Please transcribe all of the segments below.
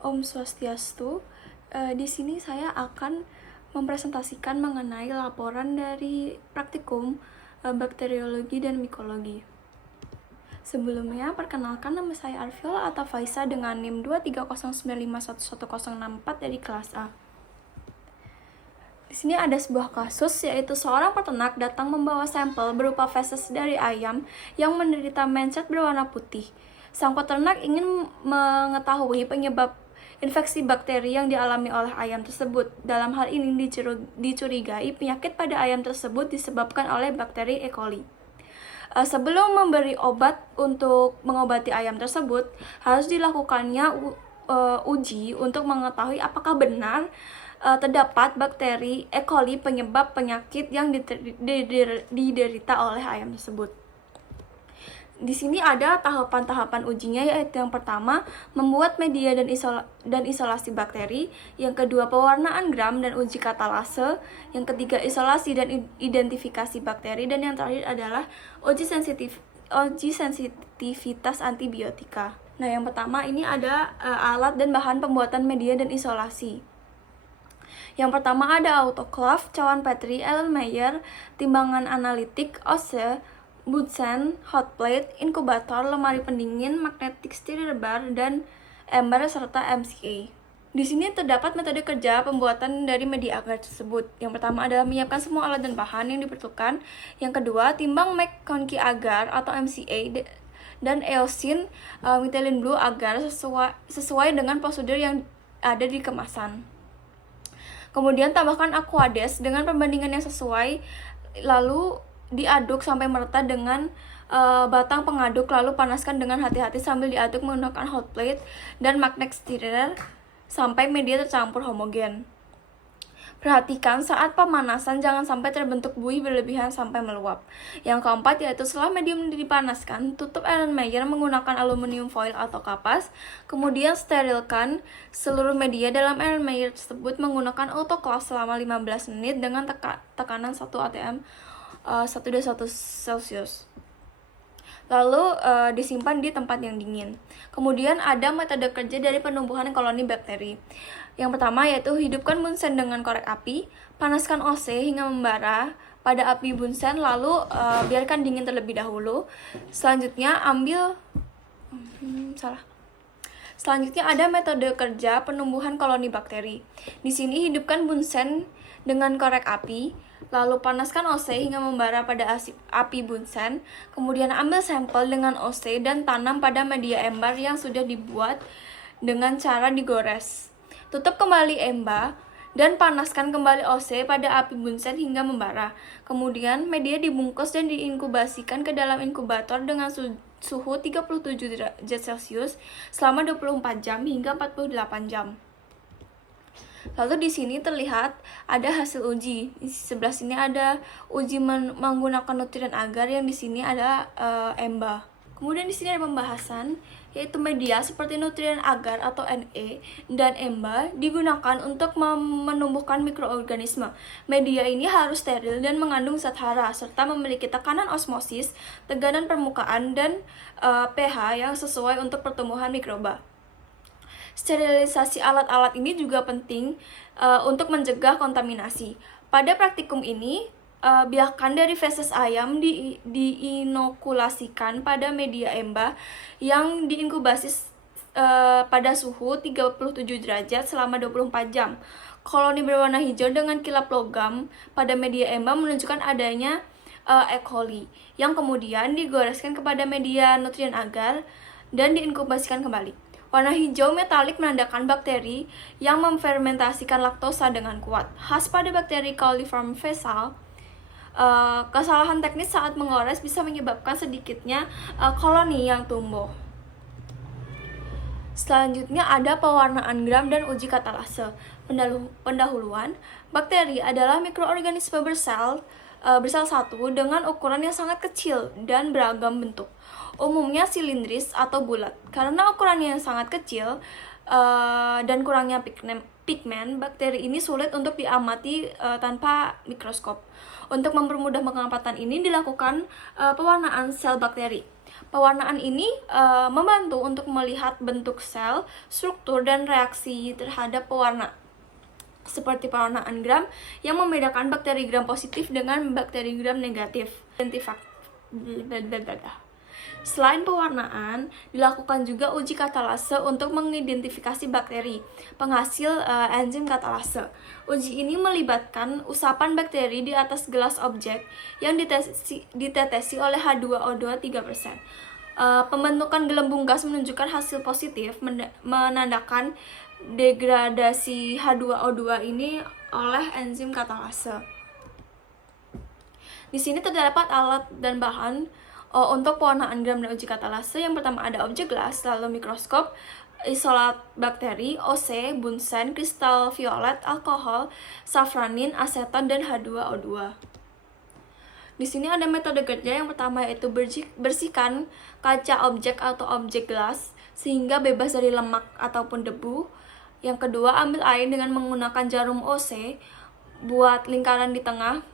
Om Swastiastu. Di sini saya akan mempresentasikan mengenai laporan dari praktikum bakteriologi dan mikologi. Sebelumnya, perkenalkan nama saya Arfil atau Faisa dengan NIM 23095111064 dari kelas A. Di sini ada sebuah kasus, yaitu seorang peternak datang membawa sampel berupa feses dari ayam yang menderita mencret berwarna putih. Sang peternak ingin mengetahui penyebab infeksi bakteri yang dialami oleh ayam tersebut. Dalam hal ini dicurigai penyakit pada ayam tersebut disebabkan oleh bakteri E. coli. Sebelum memberi obat untuk mengobati ayam tersebut, harus dilakukannya uji untuk mengetahui apakah benar terdapat bakteri E. coli penyebab penyakit yang diderita oleh ayam tersebut. Di sini ada tahapan-tahapan ujinya, yaitu yang pertama membuat media dan isolasi bakteri, yang kedua pewarnaan gram dan uji katalase, yang ketiga isolasi dan identifikasi bakteri, dan yang terakhir adalah uji sensitivitas antibiotika. Nah, yang pertama ini ada alat dan bahan pembuatan media dan isolasi. Yang pertama ada autoclave, cawan Petri, Erlenmeyer, timbangan analitik, OC, Bunsen, hotplate, inkubator, lemari pendingin, magnetic stirrer bar, dan ember serta MCA. Di sini terdapat metode kerja pembuatan dari media agar tersebut. Yang pertama adalah menyiapkan semua alat dan bahan yang diperlukan. Yang kedua, timbang McConkey agar atau MCA dan eosin methylene blue agar sesuai dengan prosedur yang ada di kemasan. Kemudian tambahkan aquades dengan perbandingan yang sesuai, lalu diaduk sampai merata dengan batang pengaduk, lalu panaskan dengan hati-hati sambil diaduk menggunakan hot plate dan magnet stirrer sampai media tercampur homogen. Perhatikan saat pemanasan jangan sampai terbentuk buih berlebihan sampai meluap. Yang keempat yaitu setelah medium dipanaskan, tutup Erlenmeyer menggunakan aluminium foil atau kapas, kemudian sterilkan seluruh media dalam Erlenmeyer tersebut menggunakan autoclave selama 15 menit dengan tekanan 1 atm 121 Celcius. Lalu disimpan di tempat yang dingin. Kemudian ada metode kerja dari penumbuhan koloni bakteri. Yang pertama yaitu hidupkan bunsen dengan korek api, panaskan OC hingga membara pada api bunsen, lalu biarkan dingin terlebih dahulu. Selanjutnya ada metode kerja penumbuhan koloni bakteri. Di sini hidupkan bunsen dengan korek api, lalu panaskan OC hingga membara pada api bunsen, kemudian ambil sampel dengan OC dan tanam pada media ember yang sudah dibuat dengan cara digores. Tutup kembali ember dan panaskan kembali OC pada api bunsen hingga membara. Kemudian media dibungkus dan diinkubasikan ke dalam inkubator dengan suhu 37 derajat Celcius selama 24 jam hingga 48 jam. Lalu di sini terlihat ada hasil uji. Di sebelah sini ada uji menggunakan nutrien agar, yang di sini ada EMBA. Kemudian di sini ada pembahasan, yaitu media seperti nutrien agar atau Ne dan EMBA digunakan untuk menumbuhkan mikroorganisme. Media ini harus steril dan mengandung zat hara serta memiliki tekanan osmosis, tekanan permukaan, dan pH yang sesuai untuk pertumbuhan mikroba. Sterilisasi alat-alat ini juga penting untuk mencegah kontaminasi. Pada praktikum ini, biakan dari feses ayam diinokulasikan pada media emba yang diinkubasi pada suhu 37 derajat selama 24 jam. Koloni berwarna hijau dengan kilap logam pada media emba menunjukkan adanya E. coli, yang kemudian digoreskan kepada media nutrien agar dan diinkubasikan kembali. Warna hijau metalik menandakan bakteri yang memfermentasikan laktosa dengan kuat. Khas pada bakteri coliform vesal, kesalahan teknis saat mengores bisa menyebabkan sedikitnya koloni yang tumbuh. Selanjutnya ada pewarnaan gram dan uji katalase. Pendahuluan, bakteri adalah mikroorganisme bersel satu dengan ukuran yang sangat kecil dan beragam bentuk. Umumnya silindris atau bulat. Karena ukurannya yang sangat kecil dan kurangnya pigmen, bakteri ini sulit untuk diamati tanpa mikroskop. Untuk mempermudah pengamatan ini dilakukan pewarnaan sel bakteri. Pewarnaan ini membantu untuk melihat bentuk sel, struktur, dan reaksi terhadap pewarna, seperti pewarnaan gram yang membedakan bakteri gram positif dengan bakteri gram negatif. Selain pewarnaan, dilakukan juga uji katalase untuk mengidentifikasi bakteri penghasil enzim katalase. Uji ini melibatkan usapan bakteri di atas gelas objek yang ditetesi oleh H2O2 3%. Pembentukan gelembung gas menunjukkan hasil positif, menandakan degradasi H2O2 ini oleh enzim katalase. Di sini terdapat alat dan bahan untuk pewarnaan gram dan uji katalase. Yang pertama ada objek gelas, lalu mikroskop, isolat bakteri, OC, bunsen, kristal violet, alkohol, safranin, aseton, dan H2O2. Di sini ada metode kerja. Yang pertama yaitu bersihkan kaca objek atau objek gelas sehingga bebas dari lemak ataupun debu. Yang kedua, ambil air dengan menggunakan jarum OC, buat lingkaran di tengah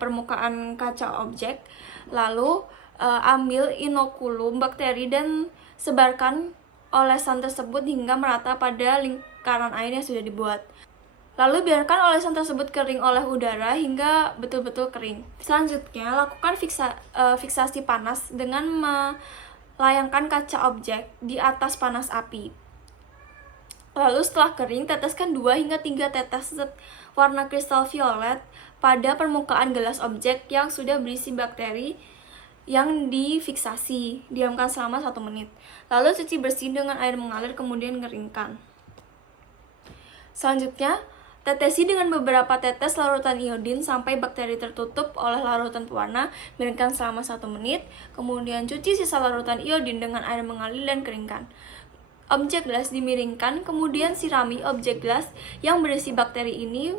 permukaan kaca objek, lalu ambil inokulum bakteri dan sebarkan olesan tersebut hingga merata pada lingkaran air yang sudah dibuat. Lalu biarkan olesan tersebut kering oleh udara hingga betul-betul kering. Selanjutnya, lakukan fiksasi panas dengan melayangkan kaca objek di atas panas api. Lalu setelah kering, teteskan 2 hingga 3 tetes warna kristal violet pada permukaan gelas objek yang sudah berisi bakteri yang difiksasi. Diamkan selama 1 menit. Lalu cuci bersih dengan air mengalir, kemudian keringkan. Selanjutnya, tetesi dengan beberapa tetes larutan iodin sampai bakteri tertutup oleh larutan pewarna, biarkan selama 1 menit. Kemudian cuci sisa larutan iodin dengan air mengalir dan keringkan. Objek gelas dimiringkan, kemudian sirami objek gelas yang berisi bakteri ini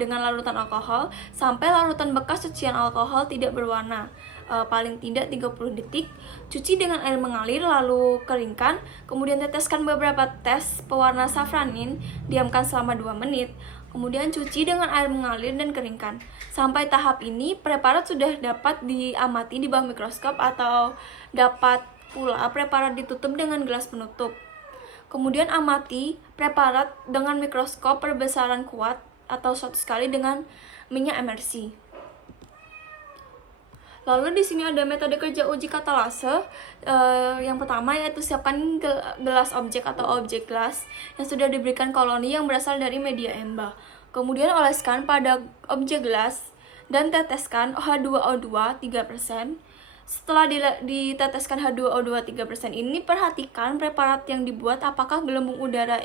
dengan larutan alkohol sampai larutan bekas cucian alkohol tidak berwarna, paling tidak 30 detik. Cuci dengan air mengalir lalu keringkan, kemudian teteskan beberapa tes pewarna safranin, diamkan selama 2 menit. Kemudian cuci dengan air mengalir dan keringkan. Sampai tahap ini, preparat sudah dapat diamati di bawah mikroskop atau dapat pula preparat ditutup dengan gelas penutup. Kemudian amati preparat dengan mikroskop perbesaran kuat atau 1 kali dengan minyak emersi. Lalu di sini ada metode kerja uji katalase. Yang pertama yaitu siapkan gelas objek atau objek gelas yang sudah diberikan koloni yang berasal dari media embah. Kemudian oleskan pada objek gelas dan teteskan H2O2 3%. Setelah diteteskan H2O2 3% ini, perhatikan preparat yang dibuat apakah gelembung udara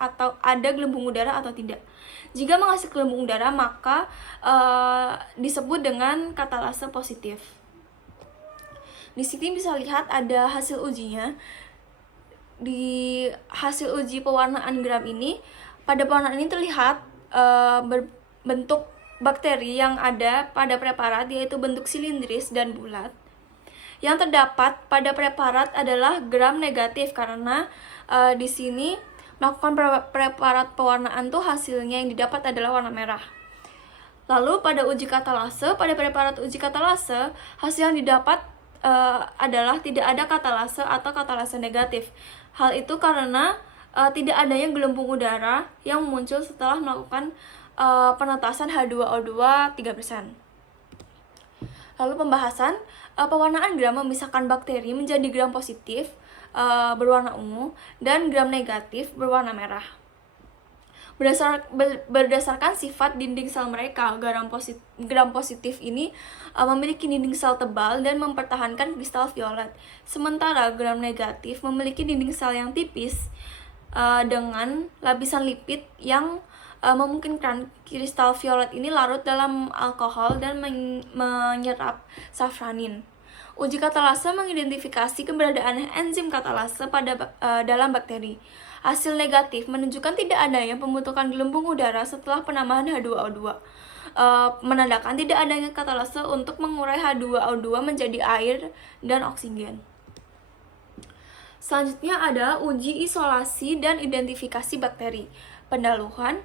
atau ada gelembung udara atau tidak. Jika menghasilkan gelembung udara, maka disebut dengan katalase positif. Di sini bisa lihat ada hasil ujinya. Di hasil uji pewarnaan gram ini, pada pewarnaan ini terlihat bentuk bakteri yang ada pada preparat, yaitu bentuk silindris dan bulat. Yang terdapat pada preparat adalah gram negatif karena di sini melakukan preparat pewarnaan tuh hasilnya yang didapat adalah warna merah. Lalu pada uji katalase, pada preparat uji katalase, hasil yang didapat adalah tidak ada katalase atau katalase negatif. Hal itu karena tidak adanya gelembung udara yang muncul setelah melakukan penetasan H2O2 3%. Lalu pembahasan, pewarnaan gram memisahkan bakteri menjadi gram positif berwarna ungu dan gram negatif berwarna merah. Berdasarkan sifat dinding sel mereka, gram positif ini memiliki dinding sel tebal dan mempertahankan kristal violet. Sementara gram negatif memiliki dinding sel yang tipis dengan lapisan lipid yang memungkinkan kristal violet ini larut dalam alkohol dan menyerap safranin. Uji katalase mengidentifikasi keberadaan enzim katalase dalam bakteri. Hasil negatif menunjukkan tidak adanya pembentukan gelembung udara setelah penambahan H2O2, menandakan tidak adanya katalase untuk mengurai H2O2 menjadi air dan oksigen. Selanjutnya ada uji isolasi dan identifikasi bakteri. Pendahuluan,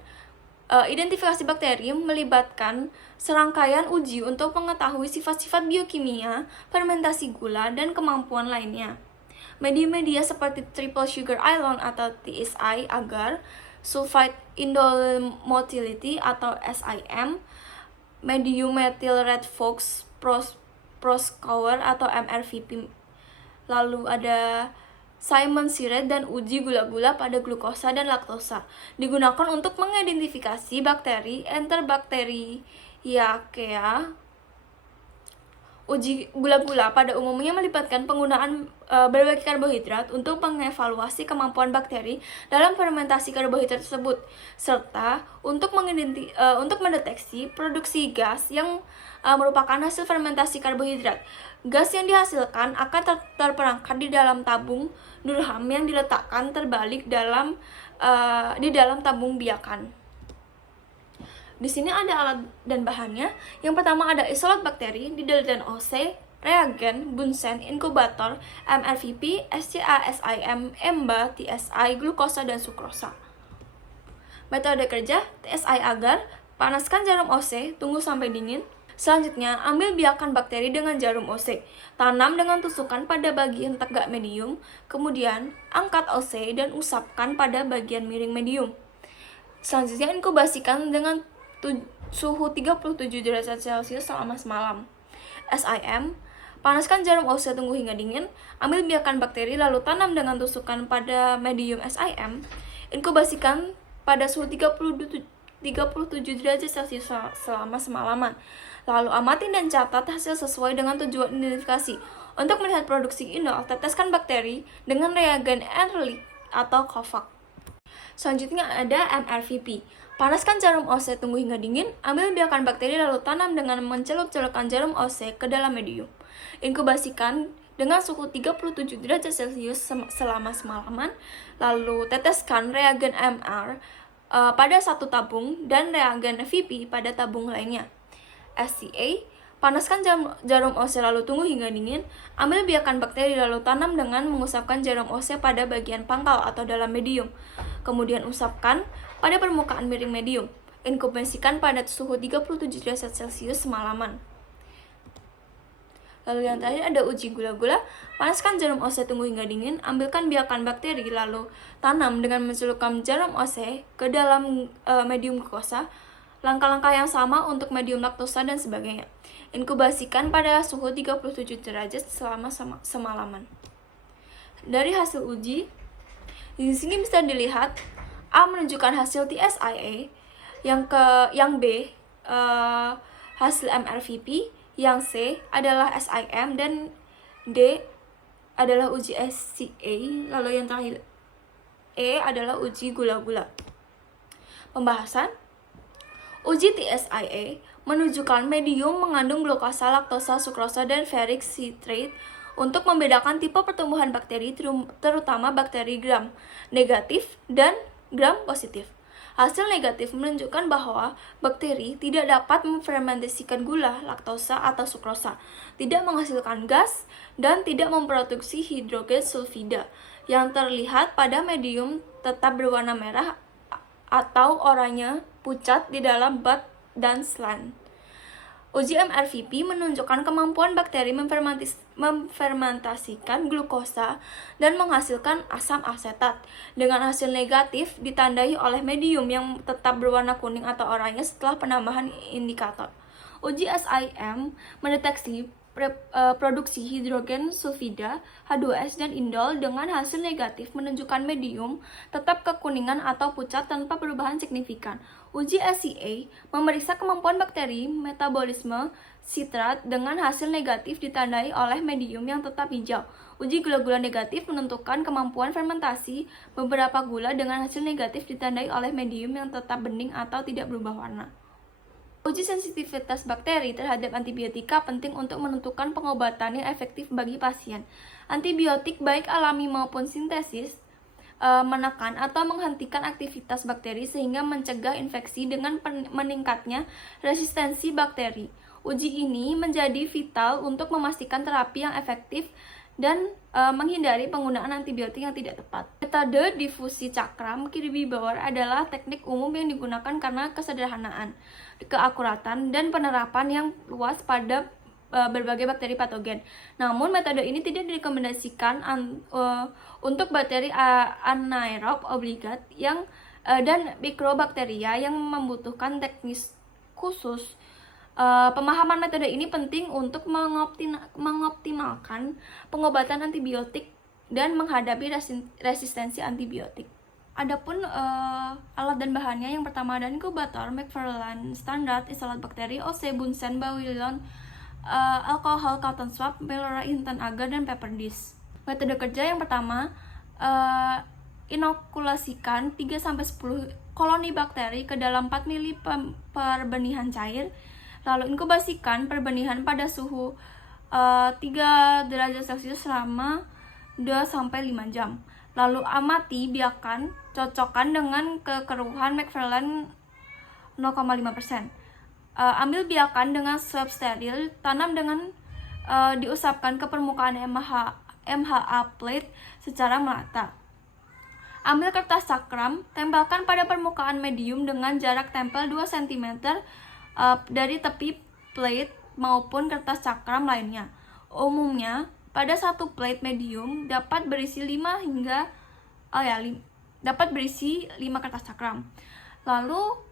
Identifikasi bakteri melibatkan serangkaian uji untuk mengetahui sifat-sifat biokimia, fermentasi gula, dan kemampuan lainnya. Media-media seperti triple sugar ion atau TSI, agar, sulfite indole motility atau SIM, medium methyl red fox proscour atau MRVP. Lalu ada Simon Siret dan uji gula-gula pada glukosa dan laktosa digunakan untuk mengidentifikasi bakteri Enterbacteriaceae. Uji gula-gula pada umumnya melibatkan penggunaan berbagai karbohidrat untuk mengevaluasi kemampuan bakteri dalam fermentasi karbohidrat tersebut, serta untuk mendeteksi produksi gas yang merupakan hasil fermentasi karbohidrat. Gas yang dihasilkan akan terperangkap di dalam tabung Durham yang diletakkan terbalik di dalam tabung biakan. Di sini ada alat dan bahannya. Yang pertama ada isolat bakteri, didaletan OC, reagen, Bunsen, inkubator, MRVP, SCA/SIM, EMBA, TSI, glukosa, dan sukrosa. Metode kerja, TSI agar, panaskan jarum OC, tunggu sampai dingin. Selanjutnya, ambil biakan bakteri dengan jarum OC, tanam dengan tusukan pada bagian tegak medium, kemudian angkat OC dan usapkan pada bagian miring medium. Selanjutnya, inkubasikan dengan suhu 37 derajat Celcius selama semalam. SIM, panaskan jarum OC, tunggu hingga dingin, ambil biakan bakteri lalu tanam dengan tusukan pada medium SIM, inkubasikan pada suhu 37 derajat Celcius selama semalaman. Lalu amati dan catat hasil sesuai dengan tujuan identifikasi. Untuk melihat produksi indol, teteskan bakteri dengan reagen Ehrlich atau Kovac. Selanjutnya ada MRVP. Panaskan jarum OC, tunggu hingga dingin, ambil biakan bakteri lalu tanam dengan mencelup-celupkan jarum OC ke dalam medium. Inkubasikan dengan suhu 37 derajat Celcius selama semalaman, lalu teteskan reagen MR pada satu tabung dan reagen VP pada tabung lainnya. SCA, panaskan jarum OC lalu tunggu hingga dingin, ambil biakan bakteri lalu tanam dengan mengusapkan jarum OC pada bagian pangkal atau dalam medium. Kemudian usapkan pada permukaan miring medium. Inkubasikan pada suhu 37 derajat Celcius semalaman. Lalu yang terakhir ada uji gula-gula. Panaskan jarum OC, tunggu hingga dingin, ambilkan biakan bakteri lalu tanam dengan mencelupkan jarum OC ke dalam medium glukosa. Langkah-langkah yang sama untuk medium laktosa dan sebagainya. Inkubasikan pada suhu 37 derajat selama semalaman. Dari hasil uji, di sini bisa dilihat A menunjukkan hasil TSIA, yang B hasil MRVP, yang C adalah SIM, dan D adalah uji SCA, lalu yang terakhir E adalah uji gula-gula. Pembahasan. Uji TSIA menunjukkan medium mengandung glukosa, laktosa, sukrosa, dan ferric citrate untuk membedakan tipe pertumbuhan bakteri, terutama bakteri gram negatif dan gram positif. Hasil negatif menunjukkan bahwa bakteri tidak dapat memfermentasikan gula, laktosa, atau sukrosa, tidak menghasilkan gas, dan tidak memproduksi hidrogen sulfida yang terlihat pada medium tetap berwarna merah atau oranye pucat di dalam bat dan selan. Uji MRVP menunjukkan kemampuan bakteri memfermentasikan glukosa dan menghasilkan asam asetat. Dengan hasil negatif ditandai oleh medium yang tetap berwarna kuning atau oranye setelah penambahan indikator. Uji SIM mendeteksi produksi hidrogen sulfida, H2S, dan indol dengan hasil negatif menunjukkan medium tetap kekuningan atau pucat tanpa perubahan signifikan. Uji SCA memeriksa kemampuan bakteri metabolisme sitrat dengan hasil negatif ditandai oleh medium yang tetap hijau. Uji gula-gula negatif menentukan kemampuan fermentasi beberapa gula dengan hasil negatif ditandai oleh medium yang tetap bening atau tidak berubah warna. Uji sensitivitas bakteri terhadap antibiotika penting untuk menentukan pengobatan yang efektif bagi pasien. Antibiotik baik alami maupun sintesis menekan atau menghentikan aktivitas bakteri sehingga mencegah infeksi dengan meningkatnya resistensi bakteri. Uji ini menjadi vital untuk memastikan terapi yang efektif dan menghindari penggunaan antibiotik yang tidak tepat. Metode difusi cakram Kirby-Bauer adalah teknik umum yang digunakan karena kesederhanaan, keakuratan, dan penerapan yang luas pada berbagai bakteri patogen. Namun metode ini tidak direkomendasikan untuk bakteri anaerob obligat dan mikrobakteria yang membutuhkan teknis khusus. Pemahaman metode ini penting untuk mengoptimalkan pengobatan antibiotik dan menghadapi resistensi antibiotik. Adapun alat dan bahannya, yang pertama ada inkubator Macfarlane Standard, isolat bakteri, OC, Bunsen, Bawilon, alkohol, cotton swab, Melora, Intan agar, dan paper dish. Metode kerja yang pertama, inokulasikan 3-10 koloni bakteri ke dalam 4 ml per benihan cair, lalu inkubasikan perbenihan pada suhu 3 derajat Celcius selama 2-5 jam. Lalu amati, biarkan, cocokkan dengan kekeruhan Macfarlane 0,5%. Ambil biarkan dengan swab steril, tanam dengan diusapkan ke permukaan MHA plate secara merata. Ambil kertas cakram, tempelkan pada permukaan medium dengan jarak tempel 2 cm dari tepi plate maupun kertas cakram lainnya. Umumnya, pada satu plate medium dapat berisi 5 kertas cakram. Lalu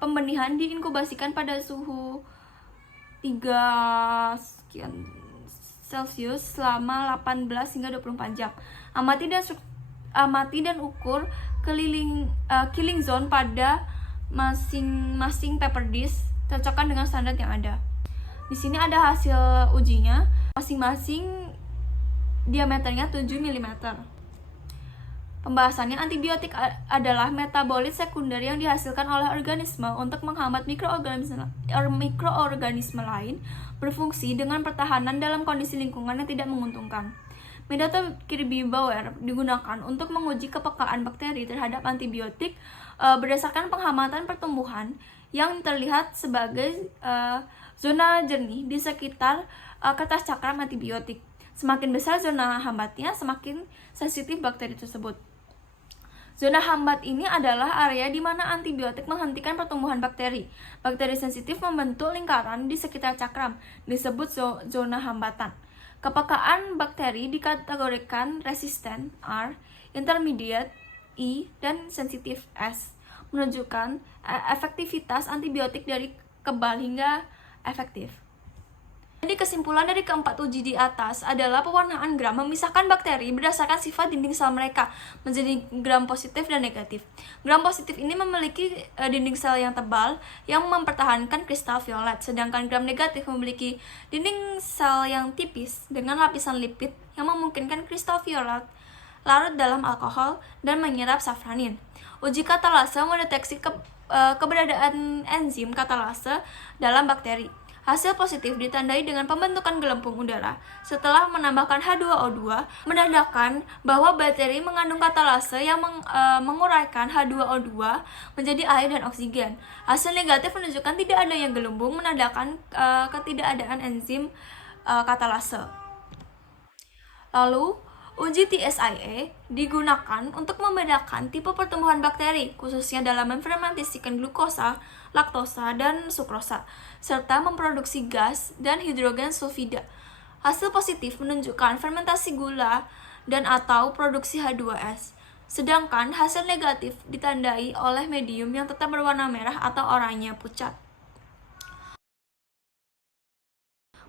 pembenihan diinkubasikan pada suhu 3 Celcius selama 18 hingga 24 jam. Amati dan ukur killing zone pada masing-masing paper dish, cocokkan dengan standar yang ada. Di sini ada hasil ujinya, masing-masing diameternya 7 mm. Pembahasannya, antibiotik adalah metabolit sekunder yang dihasilkan oleh organisme untuk menghambat mikroorganisme lain berfungsi dengan pertahanan dalam kondisi lingkungan yang tidak menguntungkan. Metode Kirby-Bauer digunakan untuk menguji kepekaan bakteri terhadap antibiotik berdasarkan pengamatan pertumbuhan yang terlihat sebagai zona jernih di sekitar kertas cakram antibiotik. Semakin besar zona hambatnya, semakin sensitif bakteri tersebut. Zona hambat ini adalah area di mana antibiotik menghentikan pertumbuhan bakteri. Bakteri sensitif membentuk lingkaran di sekitar cakram, disebut zona hambatan. Kepekaan bakteri dikategorikan resisten R, intermediate E, dan sensitif S, menunjukkan efektivitas antibiotik dari kebal hingga efektif. Jadi kesimpulan dari keempat uji di atas adalah pewarnaan gram memisahkan bakteri berdasarkan sifat dinding sel mereka menjadi gram positif dan negatif. Gram positif ini memiliki dinding sel yang tebal yang mempertahankan kristal violet, sedangkan gram negatif memiliki dinding sel yang tipis dengan lapisan lipid yang memungkinkan kristal violet larut dalam alkohol dan menyerap safranin. Uji katalase mendeteksi keberadaan enzim katalase dalam bakteri. Hasil positif ditandai dengan pembentukan gelembung udara. Setelah menambahkan H2O2, menandakan bahwa bakteri mengandung katalase yang menguraikan H2O2 menjadi air dan oksigen. Hasil negatif menunjukkan tidak adanya gelembung, menandakan ketidakadaan enzim katalase. Lalu, uji TSIA digunakan untuk membedakan tipe pertumbuhan bakteri, khususnya dalam menfermentasikan glukosa, laktosa, dan sukrosa, serta memproduksi gas dan hidrogen sulfida. Hasil positif menunjukkan fermentasi gula dan atau produksi H2S, sedangkan hasil negatif ditandai oleh medium yang tetap berwarna merah atau oranye pucat,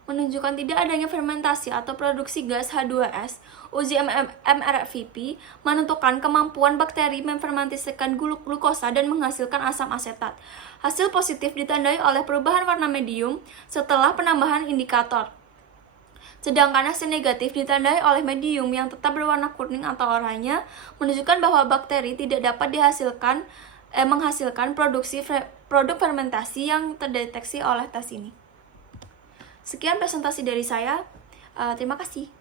menunjukkan tidak adanya fermentasi atau produksi gas H2S. Uji MRVP menentukan kemampuan bakteri memfermentasikan glukosa dan menghasilkan asam asetat. Hasil positif ditandai oleh perubahan warna medium setelah penambahan indikator. Sedangkan hasil negatif ditandai oleh medium yang tetap berwarna kuning atau oranye, menunjukkan bahwa bakteri tidak dapat menghasilkan produk fermentasi yang terdeteksi oleh tes ini. Sekian presentasi dari saya. Terima kasih.